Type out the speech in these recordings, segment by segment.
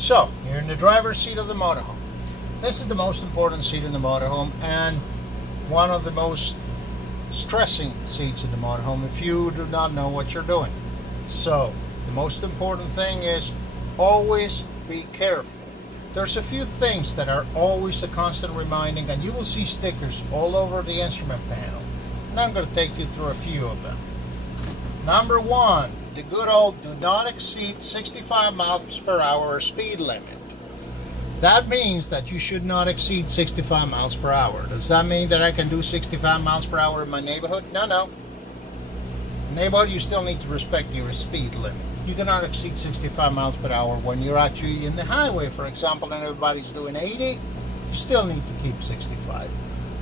So, you're in the driver's seat of the motorhome. This is the most important seat in the motorhome and one of the most stressing seats in the motorhome if you do not know what you're doing. So, the most important thing is always be careful. There's a few things that are always a constant reminding, and you will see stickers all over the instrument panel. And I'm going to take you through a few of them. Number one, the good old do not exceed 65 miles per hour speed limit. That means that you should not exceed 65 miles per hour. Does that mean that I can do 65 miles per hour in my neighborhood? No. Neighborhood, you still need to respect your speed limit. You cannot exceed 65 miles per hour when you're actually in the highway, for example, and everybody's doing 80. You still need to keep 65.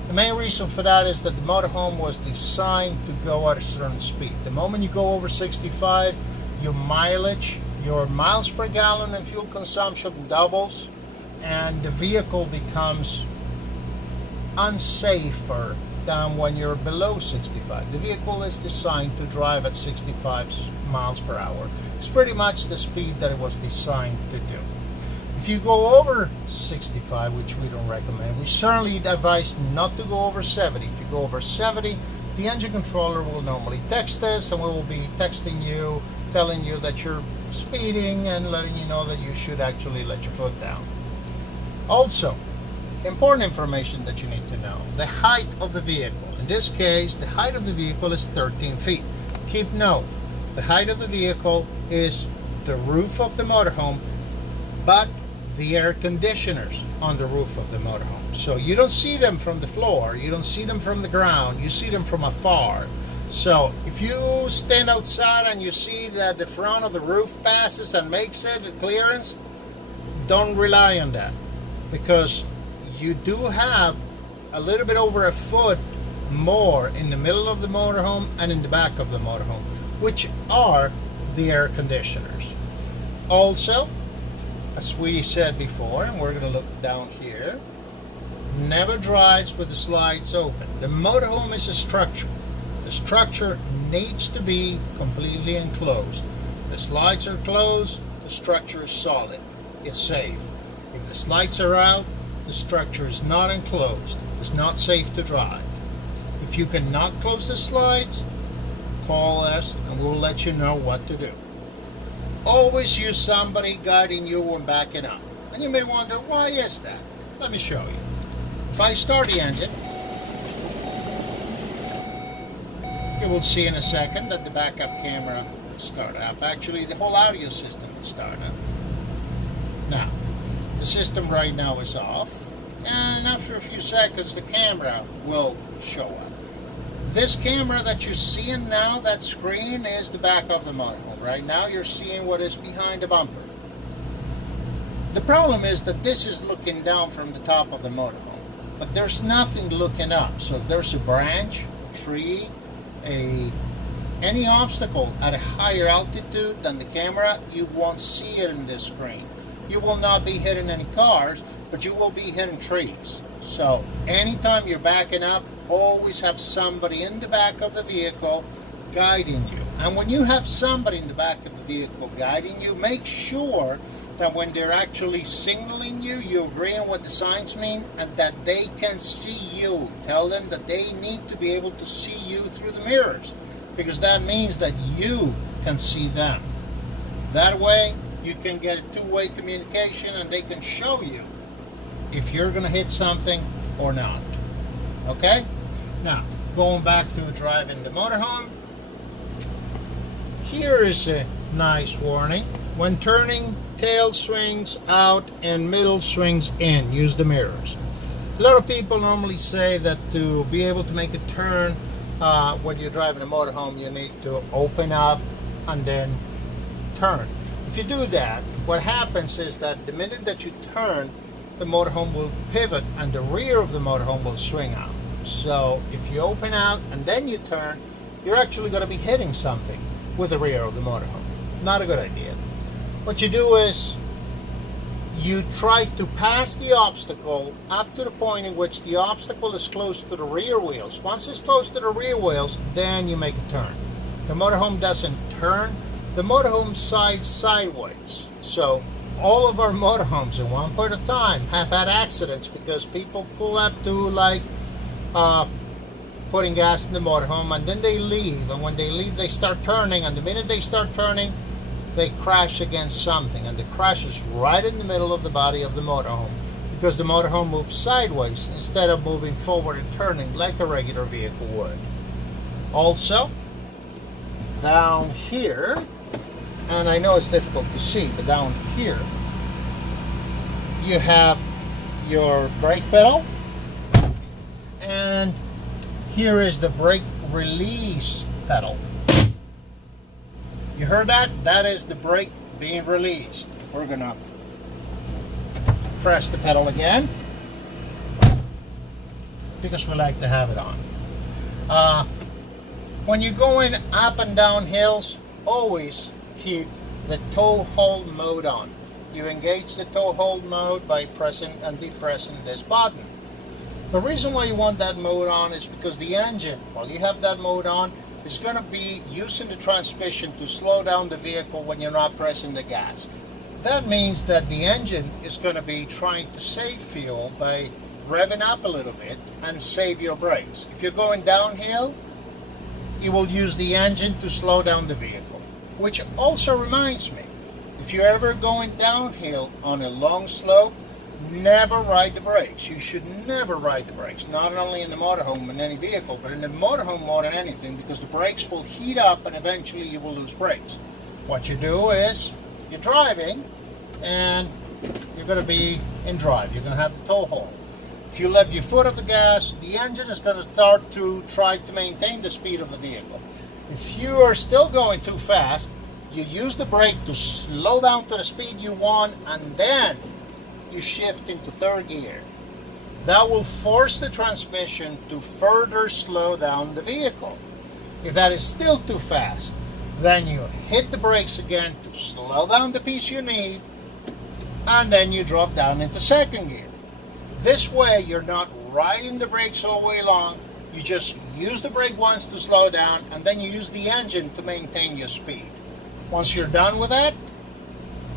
The main reason for that is that the motorhome was designed to go at a certain speed. The moment you go over 65, your mileage, your miles per gallon and fuel consumption doubles, and the vehicle becomes unsafer than when you're below 65. The vehicle is designed to drive at 65 miles per hour. It's pretty much the speed that it was designed to do. If you go over 65, which we don't recommend, we certainly advise not to go over 70. If you go over 70, the engine controller will normally text us, and we will be texting you, telling you that you're speeding and letting you know that you should actually let your foot down. Also, important information that you need to know: the height of the vehicle. In this case, the height of the vehicle is 13 feet. Keep note, the height of the vehicle is the roof of the motorhome, but the air conditioners on the roof of the motorhome. So you don't see them from the floor, you don't see them from the ground, you see them from afar. So if you stand outside and you see that the front of the roof passes and makes it a clearance, don't rely on that, because you do have a little bit over a foot more in the middle of the motorhome and in the back of the motorhome, which are the air conditioners. Also, as we said before, and we're going to look down here, never drives with the slides open. The motorhome is a structure. The structure needs to be completely enclosed. The slides are closed, the structure is solid. It's safe. If the slides are out, the structure is not enclosed. It's not safe to drive. If you cannot close the slides, call us and we'll let you know what to do. Always use somebody guiding you when backing up. And you may wonder, why is that? Let me show you. If I start the engine, you will see in a second that the backup camera will start up. Actually, the whole audio system will start up. Now, the system right now is off, and after a few seconds, the camera will show up. This camera that you're seeing now, that screen, is the back of the motorhome. Right now you're seeing what is behind the bumper. The problem is that this is looking down from the top of the motorhome, but there's nothing looking up. So if there's a branch, a tree, any obstacle at a higher altitude than the camera, you won't see it in this screen. You will not be hitting any cars, but you will be hitting trees. So anytime you're backing up, always have somebody in the back of the vehicle guiding you. And when you have somebody in the back of the vehicle guiding you, make sure that when they're actually signaling you, you agree on what the signs mean and that they can see you. Tell them that they need to be able to see you through the mirrors, because that means that you can see them. That way you can get a two-way communication and they can show you if you're going to hit something or not. Okay? Now, going back to driving the motorhome, here is a nice warning. When turning, tail swings out and middle swings in. Use the mirrors. A lot of people normally say that to be able to make a turn when you're driving a motorhome, you need to open up and then turn. If you do that, what happens is that the minute that you turn, the motorhome will pivot and the rear of the motorhome will swing out. So if you open out and then you turn, you're actually going to be hitting something with the rear of the motorhome. Not a good idea. What you do is you try to pass the obstacle up to the point in which the obstacle is close to the rear wheels. Once it's close to the rear wheels, then you make a turn. The motorhome doesn't turn. The motorhome sides sideways. So all of our motorhomes at one point of time have had accidents because people pull up to like putting gas in the motorhome, and then they leave, and when they leave they start turning, and the minute they start turning they crash against something, and the crash is right in the middle of the body of the motorhome because the motorhome moves sideways instead of moving forward and turning like a regular vehicle would. Also, down here, and I know it's difficult to see, but down here you have your brake pedal, and here is the brake release pedal. You heard that? That is the brake being released. We're gonna press the pedal again because we like to have it on. When you're going up and down hills, always keep the tow hold mode on. You engage the tow hold mode by pressing and depressing this button. The reason why you want that mode on is because the engine, while you have that mode on, is going to be using the transmission to slow down the vehicle when you're not pressing the gas. That means that the engine is going to be trying to save fuel by revving up a little bit and save your brakes. If you're going downhill, it will use the engine to slow down the vehicle. Which also reminds me, if you're ever going downhill on a long slope, never ride the brakes. You should never ride the brakes, not only in the motorhome in any vehicle, but in the motorhome more than anything, because the brakes will heat up and eventually you will lose brakes. What you do is, you're driving and you're going to be in drive. You're going to have the tow hold. If you let your foot off the gas, the engine is going to start to try to maintain the speed of the vehicle. If you are still going too fast, you use the brake to slow down to the speed you want, and then you shift into third gear. That will force the transmission to further slow down the vehicle. If that is still too fast, then you hit the brakes again to slow down the piece you need, and then you drop down into second gear. This way you're not riding the brakes all the way long. You just use the brake once to slow down, and then you use the engine to maintain your speed. Once you're done with that,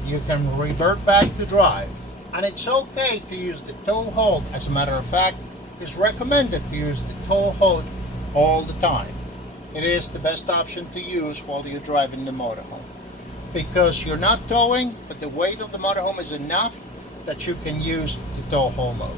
you can revert back to drive. And it's okay to use the tow hold. As a matter of fact, it's recommended to use the tow hold all the time. It is the best option to use while you're driving the motorhome, because you're not towing, but the weight of the motorhome is enough that you can use the tow hold mode.